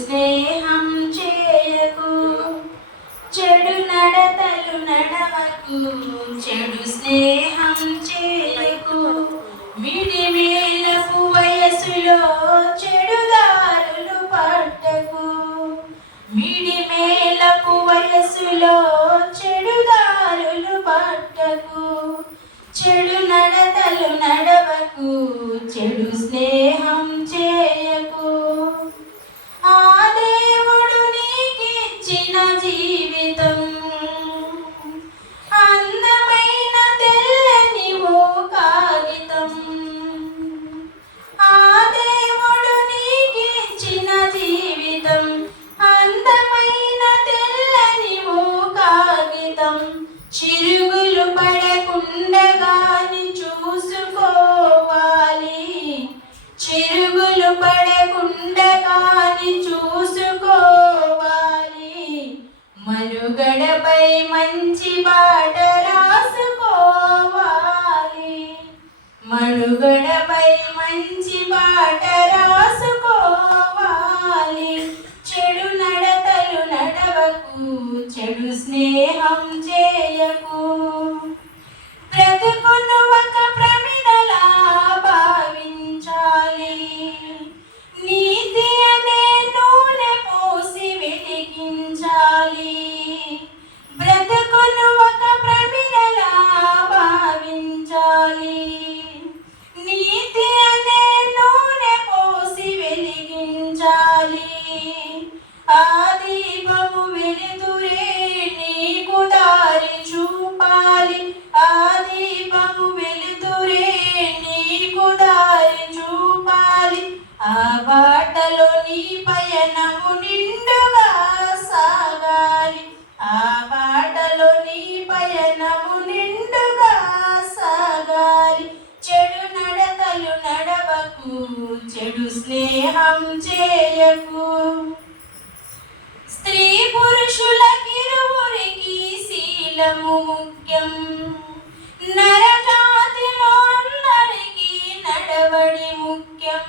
స్నేహం చేయకు, చెడు నడతలు నడవకు, చెడు స్నేహం చేయకు. విడివేలకు వయసులో చెడుదారులు పట్టకు, విడివేలకు వయసులో చెడుదారులు పట్టకు. చెడు నడతలు నడవకు, చెడు స్నేహం చేయకు. ఆ దేవుడు నీకిచ్చిన జీవితం అందమైన తెల్లని ఓ కాగితం. ఆ దేవుడు నీకిచ్చిన జీవితం అందమైన తెల్లని ఓ కాగితం. చిరుగులు పడకుండగాని చూసుకోవాలి, చిరుగులు పడకుండగాని చూసుకోవాలి. మనుగడపై మంచి బాట రాసుకోవాలి, మనుగడపై మంచి బాట రాసుకోవాలి. చెడు నడతలు నడవకు, చెడు స్నేహం చేయకు. బ్రతుకును ఒక ప్రమిదలా భావించాలి, నీతి అనే నూనె పోసి వెలిగించాలి. బ్రతుకును ఒక ప్రమిదలా భావించాలి, నీతి అనే నూనె పోసి వెలిగించాలి. ఆ దీపము వెలుతురే నీకు దారి చూపాలి, ఆ దీపము వెలుతురే నీకు దారి చూపాలి. ఆ బాటలో నీ పయనము నిండుగా సాగాలి, ఆ బాటలో నీ పయనము నిండుగా సాగాలి. చెడు నడతలు నడవకు, చెడు స్నేహం చేయకు. స్త్రీ పురుషులకిరువురికి శీలము ముఖ్యం, నరజాతిలో అందరికీ నడవడి ముఖ్యం.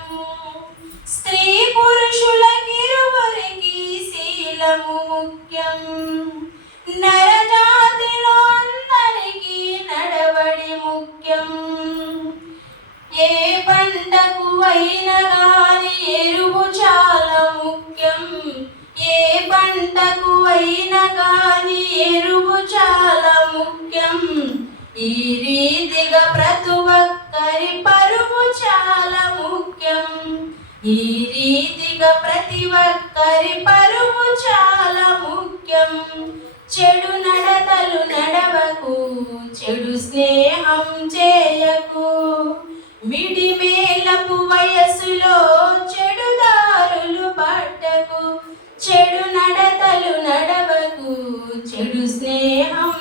స్త్రీ పురుషులకిరువురికి శీలము ముఖ్యం, నరజాతిలో అందరికీ నడవడి ముఖ్యం. ఏ పంటకు అయినా గాని ఎరువు చాలా ముఖ్యం, ఏ పంటకు అయినా గాని ఎరువు చాలా ముఖ్యం. ఈ రీతిగా ప్రతి ఒక్కరి పరువు చాలా ముఖ్యం, ఈ రీతిగా ప్రతి ఒక్కరి పరువు చాలా ముఖ్యం. చెడు నడతలు నడవకు, చెడు స్నేహం చేయకు. విడివేలపు వయసులో చెడుదారులు పట్టకు, చెడు నడతలు నడవకు, చెడు స్నేహం